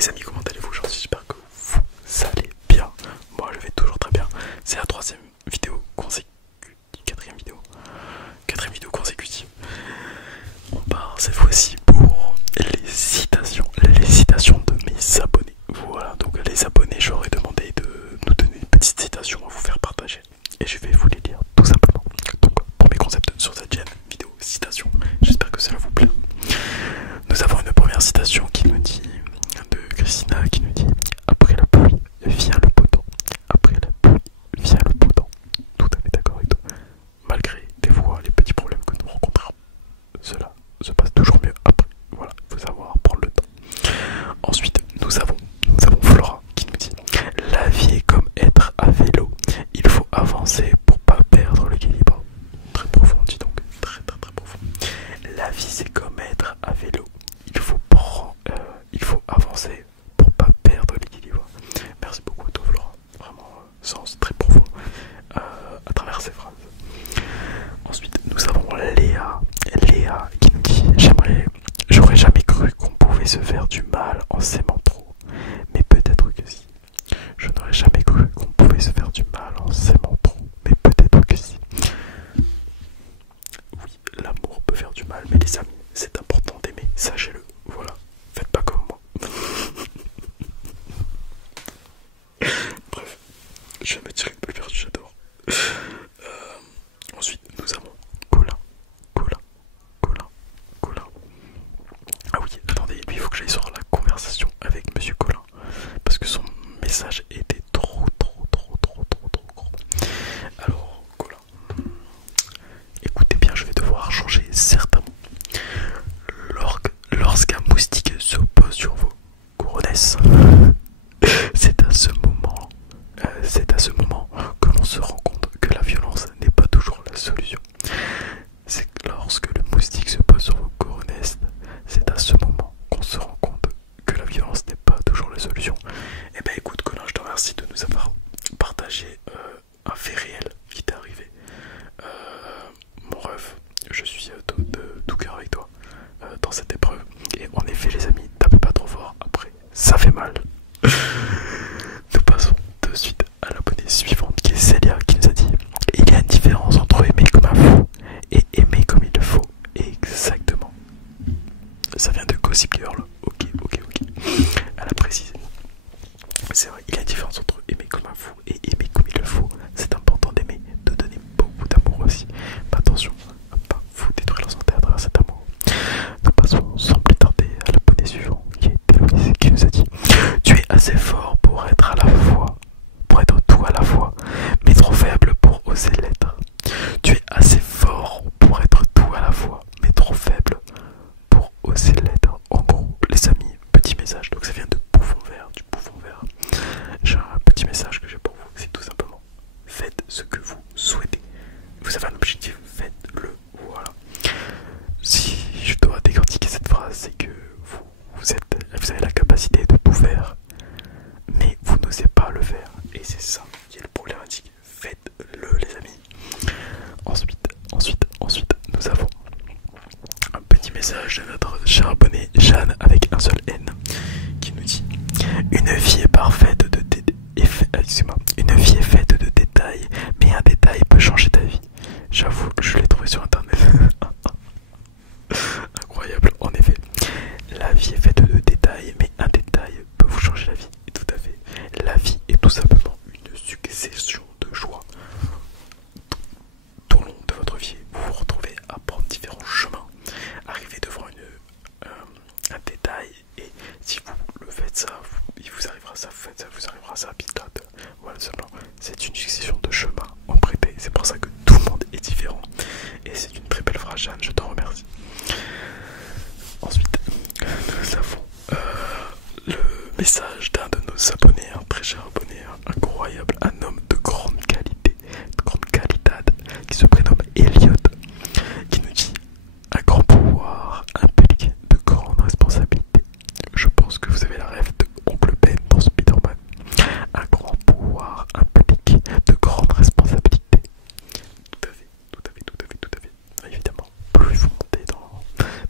les amis, comment allez-vous aujourd'hui? J'espère que vous allez bien. Moi je vais toujours très bien. C'est la troisième vidéo consécutive. Quatrième vidéo consécutive. On part cette fois-ci pour les citations. Les citations de mes abonnés. Voilà, donc les abonnés, j'aurais demandé de nous donner une petite citation à vous faire partager. Et je vais vous les lire tout simplement. Donc pour mes concepts sur cette chaîne vidéo citation, j'espère que cela vous plaît. Nous avons une première citation qui nous dit, de Christina, qui nous dit: après la pluie vient le beau temps. Après la pluie vient le beau temps. Tout à fait d'accord avec toi. Malgré des fois les petits problèmes que nous rencontrons, cela se passe toujours mieux après. Voilà, il faut savoir prendre le temps. Ensuite, nous avons Flora qui nous dit: la vie est comme être à vélo. Il faut avancer pour pas perdre l'équilibre. Très profond, dis donc. Très profond. La vie c'est comme être à vélo. Il faut avancer pour pas perdre l'équilibre. Merci beaucoup à toi Flora. Vraiment, sens très profond à travers ces phrases. Ensuite, nous avons Léa qui nous dit: j'aurais jamais cru qu'on pouvait se faire du mal en s'aimant trop. Mais peut-être que si. Je n'aurais jamais cru qu'on pouvait se faire du mal en s'aimant trop. Mais peut-être que si. Oui, l'amour peut faire du mal, mais les amis, c'est important d'aimer, sachez-le. Voilà, faites pas comme moi. Bref, je vais me tirer une balle perdue, j'adore. Ensuite, nous avons Colin. Ah oui, attendez, lui, il faut que j'aille sur la conversation avec Monsieur Colin. Parce que son message était trop gros. Alors, Colin, écoutez bien, je vais devoir changer certains mots. Lorsqu'un moustique se pose sur vos couronnesses, c'est à ce moment que l'on se rend compte que la violence n'est pas toujours la solution. C'est lorsque le moustique se pose sur vos couronnesses, c'est à ce moment qu'on se rend compte que la violence n'est pas toujours la solution. Et ben écoute Colin, je te remercie de nous avoir partagé un fait réel qui t'est arrivé. Mon rêve, je suis de tout cœur avec toi dans cette épreuve. Et en effet les amis, tapez pas trop fort, après ça fait mal. Nous passons de suite à l'abonnée suivante qui est Célia, qui nous a dit: il y a une différence entre aimer comme un fou et aimer comme il le faut. Exactement. Ça vient de Gossip Girl. Ok. Elle a précisé. C'est vrai, il y a une différence entre aimer comme un fou et aimer comme il le faut. C'est important d'aimer, de donner beaucoup d'amour aussi. Mais attention à ne pas vous détruire la santé à travers cet amour. Nous passons sans plus tarder à l'abonnée suivante qui est Héloïse, qui nous a dit: tu es assez fort pour être tout à la fois, mais trop faible pour oser l'être. Tu es assez fort pour être tout à la fois, mais trop faible pour oser l'être. En gros, les amis, petit message, donc ça vient de Bouffon Vert, du Bouffon Vert. J'ai un petit message que j'ai pour vous, c'est tout simplement: faites ce que vous souhaitez. Vous avez un objectif, faites-le, voilà. Si je dois décortiquer cette phrase, c'est que vous avez la capacité de tout faire, mais vous n'osez pas le faire. Et c'est ça qui est le problématique. Faites-le les amis. Ensuite, nous avons un petit message de notre cher abonné Jeanne avec un seul N qui nous dit: une vie est faite de détails, mais un détail peut changer ta vie. J'avoue que je l'ai trouvé sur internet. Incroyable, en effet. La vie est faite de détails, mais un détail peut vous changer la vie. Et tout à fait. La vie est tout simplement une succession de choix. Tout au long de votre vie, vous vous retrouvez à prendre différents chemins, arriver devant un détail, et si vous le faites ça, il vous arrivera ça, vous faites ça, vous arrivera ça, pilote. Voilà, simplement, c'est une succession de chemins empruntés. C'est pour ça que tout le monde est différent. Et c'est une très belle phrase, Jeanne, je t'en remercie. Ensuite, nous avons le message d'un de nos abonnés, un très cher abonné, incroyable, un homme de grande qualité, qui se prénomme Elliot, qui nous dit: un grand pouvoir implique de grandes responsabilités. Je pense que vous avez la rêve de Oncle Ben dans Spider-Man. Un grand pouvoir implique de grandes responsabilités. Tout à fait. Évidemment, plus vous montez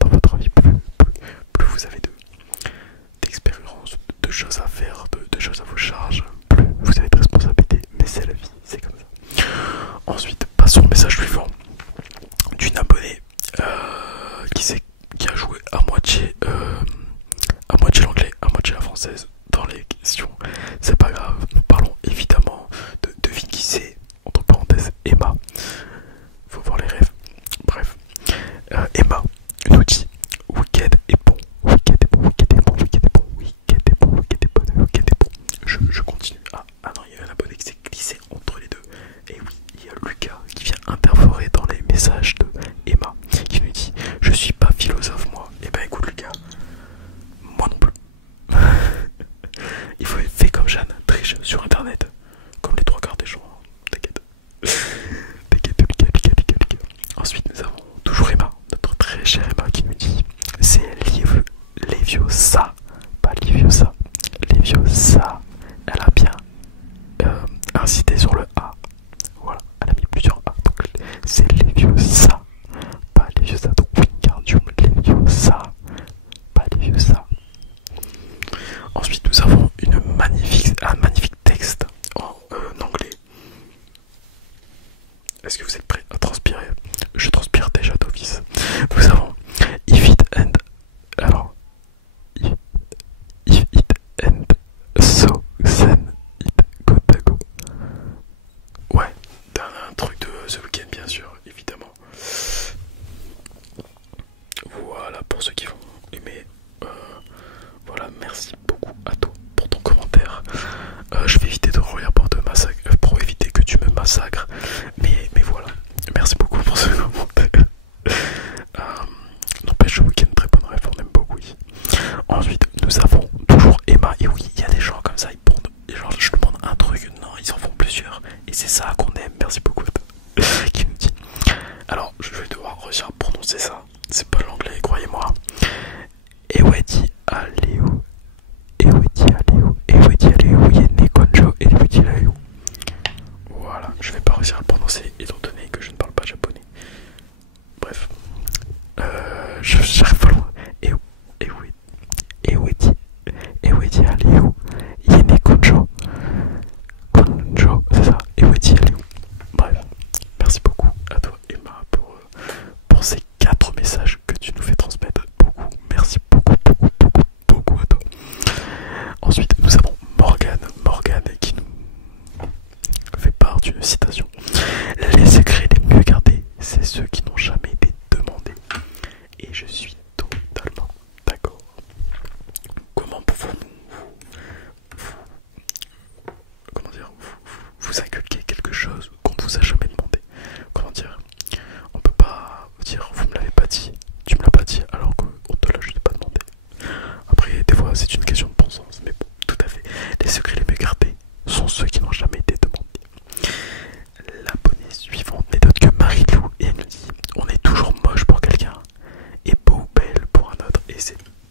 dans votre vie, plus vous avez d'expérience, choses à faire, de choses à vos charges, plus vous avez de responsabilités, mais c'est la vie, c'est comme ça. Ensuite, passons au message suivant d'une abonnée qui a joué à moitié l'anglais, à moitié la française dans les questions. C'est pas grave, nous parlons évidemment de devine qui c'est, entre parenthèses Emma. Faut voir les rêves. Bref, Emma nous dit week-end est bon, week-end est bon, week-end est bon, week-end est bon, week-end est bon, week-end est bon, week-end est bon. Je continue. Ah non, il y a un abonné qui s'est glissé entre les deux. Et oui, il y a Lucas qui vient interforer dans les messages de Emma qui nous dit je suis pas philosophe moi. Et ben écoute Lucas, moi non plus. Il faut faire comme Jeanne, triche sur internet, comme les trois quarts des gens. T'inquiète. T'inquiète Lucas. Ensuite nous avons toujours Emma, notre très chère Emma qui nous dit c'est Leviosa, pas Liviosa, Leviosa. Elle a bien incité sur le A. Voilà, elle a mis plusieurs A. Donc c'est Leviosa, pas Leviosa. Donc Wingardium Leviosa, pas Leviosa. Ensuite nous avons un magnifique texte en anglais. Est-ce que vous êtes prêts à transpirer? Je transpire déjà d'office. Nous avons if it and alors if it and so then it gotta go. Ouais, un truc de The Weeknd bien sûr, évidemment. Voilà pour ceux qui vont aimer. Voilà, merci beaucoup à toi pour ton commentaire. Je vais éviter de relire pour éviter que tu me massacres. Mais voilà, merci beaucoup pour ce commentaire. N'empêche, le week-end, très bonne rêve, on aime beaucoup. Oui. Ensuite, nous avons toujours Emma. Et oui, il y a des gens comme ça, ils pondent. Et genre, je demande un truc, non, ils en font plusieurs. Et c'est ça qu'on aime, merci beaucoup à toi. Qui nous dit. Alors, je vais devoir réussir à prononcer ça. C'est pas l'anglais, croyez-moi. Ewedi Aleo. Ewedi Aleo. Ewedi Aleo. Yene Konjo. Ewedi Aleo. Voilà, je vais pas réussir à le prononcer étant donné que je ne parle pas japonais. Bref, j'arrive pas loin. Ewedi Aleo. Yene Konjo. Konjo, c'est ça. Ewedi Aleo. Bref, merci beaucoup à toi Emma pour ces 4 messages que tu nous fais transmettre. Beaucoup, merci beaucoup à toi. Ensuite, nous avons Morgane qui nous fait part d'une citation. Les secrets les mieux gardés, c'est ceux qui n'ont jamais été demandés. Et je suis totalement d'accord. Comment pouvons-nous vous inculquer quelque chose qu'on ne vous a jamais demandé? Comment dire? On peut pas dire vous me l'avez pas dit, tu me l'as pas dit alors qu'on te l'a juste pas demandé. Après, des fois c'est une question de bon sens, mais bon, tout à fait. Les secrets les mieux gardés sont ceux qui n'ont jamais été demandés. L'abonnée suivante n'est d'autre que Marie-Lou et elle nous dit on est toujours moche pour quelqu'un et beau ou belle pour un autre. Et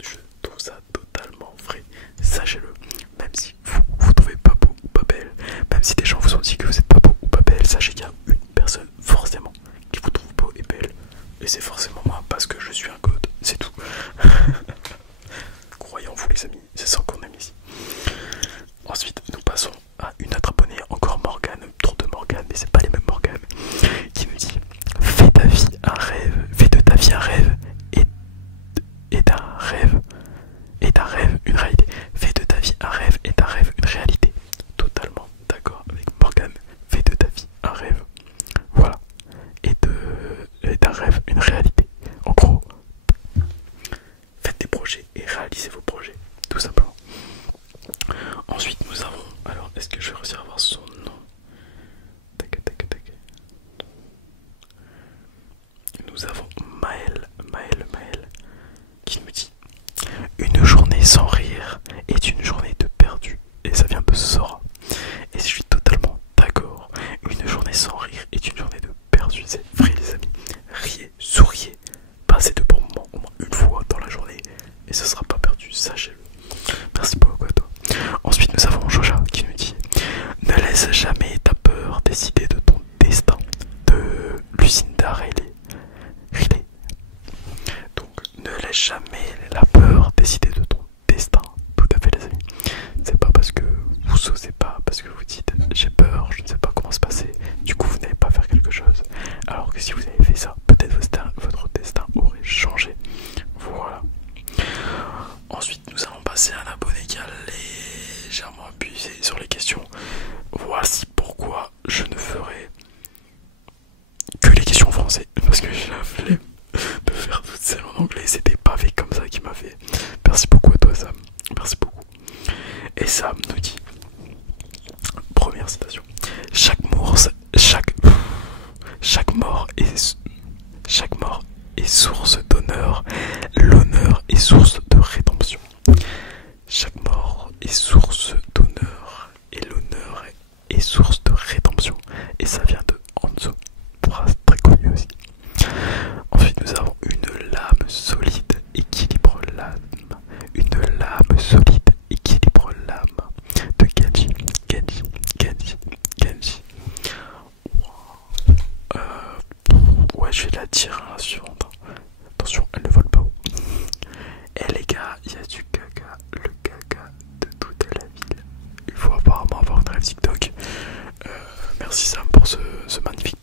je trouve ça totalement vrai. Sachez-le, même si vous trouvez pas beau ou pas belle, même si des gens vous ont dit que vous êtes pas beau ou pas belle, sachez qu'il y a une personne forcément qui vous trouve beau et belle. Et c'est forcément moi parce que je suis un god, c'est tout. Croyez en vous les amis, c'est ça qu'on aime ici. Ensuite nous passons à une autre abonnée, encore Morgane, tour de Morgane, mais c'est pas les mêmes Morgane, qui nous dit fais de ta vie un rêve et d'un rêve une réalité. Fais de ta vie un rêve et d'un rêve une réalité. Totalement d'accord avec Morgane. Fais de ta vie un rêve. Voilà. Et d'un rêve une réalité. En gros, faites des projets et réalisez vos projets. Tout simplement. Ensuite nous avons. Alors est-ce que je vais réussir à avoir son nom? Tac. Nous avons Maël qui nous dit une journée sans rire est une journée de perdu. Et ça vient de Sora. Et je suis totalement d'accord. Une journée sans rire est une journée de perdu. C'est vrai les amis. Riez, souriez. Passez de bons moments au moins une fois dans la journée. Et ce sera pas perdu, sachez-le. Merci beaucoup à toi. Ensuite nous avons Joja qui nous dit ne laisse jamais ta peur décider de ton destin. De Lucinda Riley. Donc ne laisse jamais la peur décider de ton destin. Tout à fait les amis. c'est un abonné qui a légèrement abusé sur les questions. Voici pourquoi je ne ferai que les questions en français. Parce que j'ai la flemme de faire toutes celles en anglais. C'est des pavés comme ça qui m'a fait. Merci beaucoup à toi, Sam. Merci beaucoup. Et Sam nous dit, première citation, chaque mort est source d'honneur, l'honneur est source de rédemption. Chaque mort est source d'honneur et l'honneur est source de rédemption. Et ça vient de Hanzo, phrase très connue aussi. Ensuite nous avons une lame solide équilibre l'âme. Une lame solide équilibre l'âme de Genji. Ouais, je vais la dire la suivante. Attention, elle ne vole pas haut. Eh les gars, il y a du caca, le caca de toute la ville. Il faut apparemment avoir une rêve TikTok. Merci Sam pour ce magnifique